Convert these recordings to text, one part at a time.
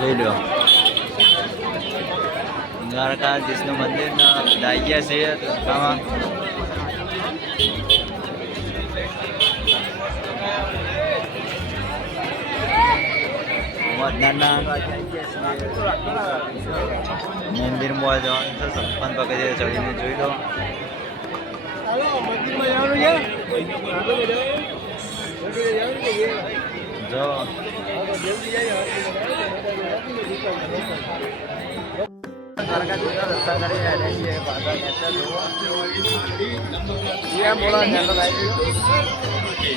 જોઈ લો દ્વારકાધીશનું મંદિર આવી ગયા છે દ્વારકામાં. મંદિરમાં જવાનું છે 56 પગથિયા ચડીને જોઈ લો. જો રસ્તા કરી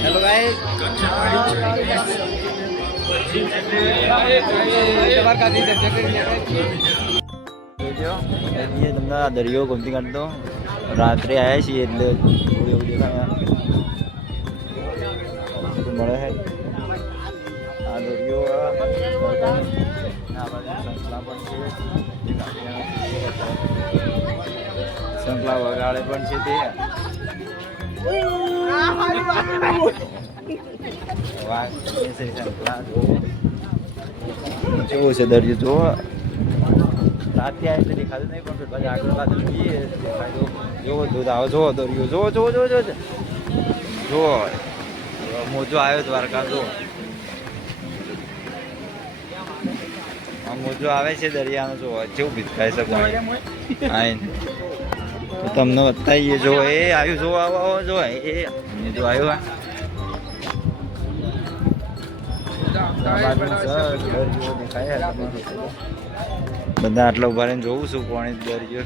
હેલો ગાઈસ તમને દરિયો ગમતી કાઢતો રાત્રે આવ્યા છીએ એટલે એવું દેખાય મળે છે. આ દરિયો સંકલા વગાડે પણ છે તે કેવું છે દરિયો જુઓ. રાતે આવે એટલે દેખાતું નહીં પણ પછી આગળ પાછળ જોઈએ દેખાય. જોવો દૂધ આવો જોવો દરિયો જોવો જોવો જોવો જોવો જોવો મોજો આવ્યો દ્વારકા જો. આ મોજો આવે છે દરિયાનો જો કેવું ભીતકાય છે પાણી આવીને તો તમને બતાવીએ જો એ આવ્યું જો આવો આવો જો એ જો આવ્યું દેખાય બધા આટલા ઉભા રહીને જોઉં છું પાણી દરિયો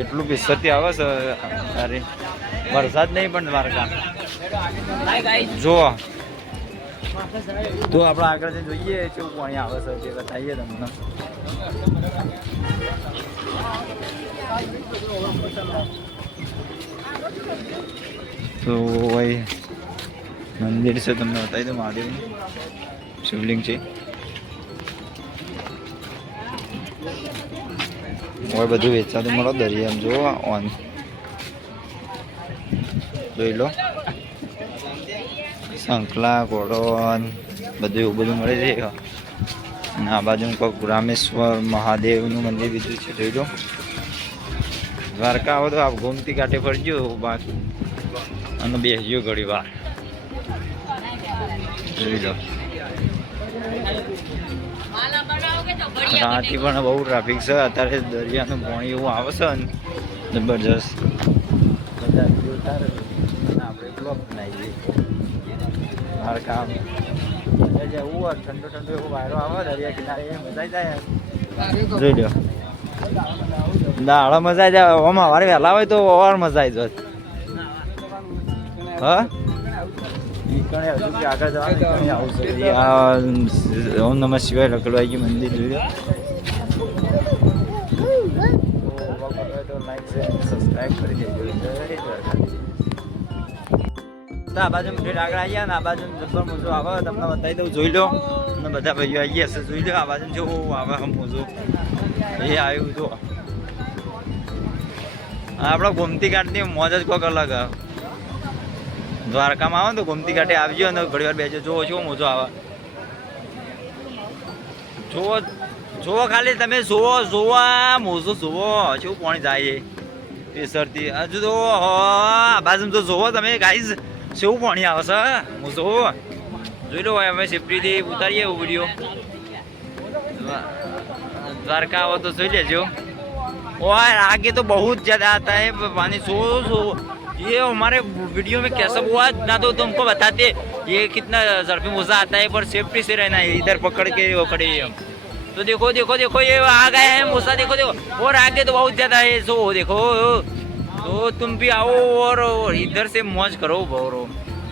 એટલું બિસ્સતી આવે છે. અરે વરસાદ નહીં પણ દ્વારકા જો તો આપણે આગળ જોઈએ કેવું પાણી આવે છે જે બતાવીએ તમને. તો ભાઈ મંદિર છે તમને બતાવી દો. મહાદેવનું શિવલિંગ છે. હવે બધું વેચાતું મળો દરિયામાં જો ઓન જોઈ લો. શંખલા ઘોડો બધું એવું બધું મળે છે. અને આ બાજુ કોઈક રામેશ્વર મહાદેવનું મંદિર બીજું છે જોઈ લો. દ્વારકા આવો તો આપ ગોમતી કાંઠે ફરજો બાકી અને બેસજો ઘડી વાર જોઈ લો. રાતે પણ બહુ ટ્રાફિક છે અત્યારે દરિયાનું પાણી એવું આવે છે ને જબરજસ્ત. બધા આપણે બ્લોક બનાવીએ દ્વારકા જવું હોય ઠંડો ઠંડો એવો વાયરો આવે દરિયા કિનારે મજા જાય જોઈ લો. દાડા મજા જાય આમાં વારે વહેલા હોય તો ઓર મજા આવી જાય. હા આગળ જવાનું ઓમ નમઃ શિવાય લખેલું આવી ગયું મંદિર જોઈ લો. સબસ્ક્રાઈબ કરી દેજો. આ બાજુ આગળ આવ્યા ને આ બાજુ જબ્બર મોજો આવે તમને બતાવી દઉં જોઈ લો. અને બધા ભાઈઓ આવી ગયા છે જોઈ લો. આ બાજુ જેવું આવે મોજો એ આવ્યું જો. આપણે ગોમતી ઘાટની મોજ જ કોઈક અલગ. દ્વારકામાં આવો ને તો ગોમતી ઘાટે આવજો અને ઘણી વાર બેસજો. જોવો છો મોજો આવે જોવો જોવો ખાલી તમે જોવો જોવા મોજો જોવો શું પાણી જાય પેસરથી હજુ તો આ બાજુ તો જોવો તમે ગાઈઝ કેવું પાણી આવે છે મોજો જોઈ લો. અમે સેફટીથી ઉતારીએ એવો વિડીયો. દ્વારકા આવો તો જોઈ લેજો. और आगे तो बहुत ज़्यादा आता है पानी. सो ये हमारे वीडियो में कैसा हुआ ना तो तुमको बताते ये कितना ज़र्फ़ी मज़ा आता है पर सेफ्टी से रहना है. इधर पकड़ के वो खड़े हम तो देखो देखो देखो ये आ गए हैं मूसा. देखो देखो और आगे तो बहुत ज़्यादा है. सो देखो तो तुम भी आओ और इधर से मौज करो भरो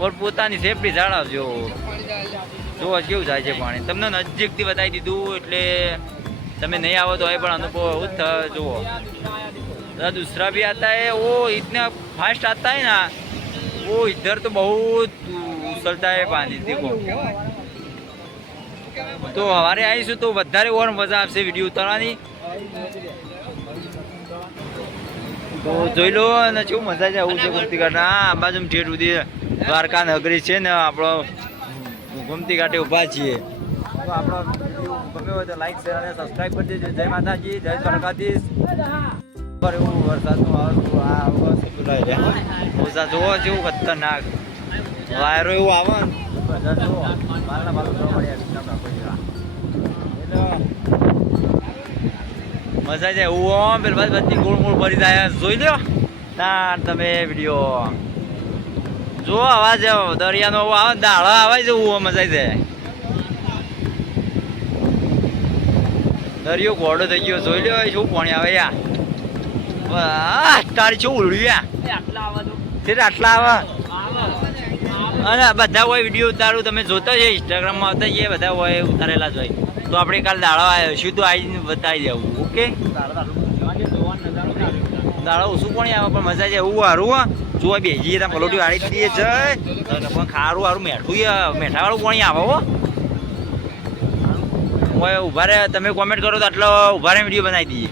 और પોતાની સેફટી જાળવજો. જો કેવું જાય છે પાણી તમને નજીકથી બતાવી દીધું એટલે તમે नहीं आओ तो है पर अनुभव था. जो दूसरा भी आता है वो इतना फास्ट आता है ना वो इधर तो बहुत उछलता है पानी. देखो तो हमारे आईશું तो વધારે और मजा आपसे वीडियो उतारવાની. તો જોઈ લો અને કેવું મજા છે આવું છે ગોમતી ઘાટ. આ બાજુ ઠેઠ સુધી દ્વારકા નગરી છે ને આપણો ગોમતી ઘાટે ઊભા છીએ. તો આપણો વિડીયો ગમ્યો હોય તો લાઈક શેર અને સબસ્ક્રાઈબ કરી દેજો. જય માતાજી, જય દ્વારકાધીશ. એવું વરસાદનું આવતું આ વરસાદ જોવો જેવું ખતરનાક વાયરો એવું આવે ને બધા જુઓ માલના માલ મજા જાય એવું પેલા બધી ગોળ ગોળ ભરી જાય જોઈ લો ના તમે વિડીયો જો અવાજ દરિયાનો આવે દાળો આવે છે એવું મજા જાય. દરિયો ઘોડો થઈ ગયો જોઈ લો શું પાણી આવે યાર તારી શું ઉડ્યું આટલા આવે અને બધા હોય વિડીયો ઉતારું તમે જોતા છે ઇન્સ્ટાગ્રામમાં આવતા એ બધા હોય ઉતારેલા જ હોય. તો આપણે કાલ દાડો આવ્યો શું તો આવીને બતાવી દેવું. ઓકે દાડો ઓછું પણ આવે પણ મજા છે એવું સારું જોવા બેસીએ તમે પલોટી વાળી દઈએ છે પણ ખારું સારું મેઠાવાળું પાણી આવે હો. ઉભા રહે તમે કોમેન્ટ કરો તો આટલો ઉભા રહે વિડીયો બનાવી દઈએ.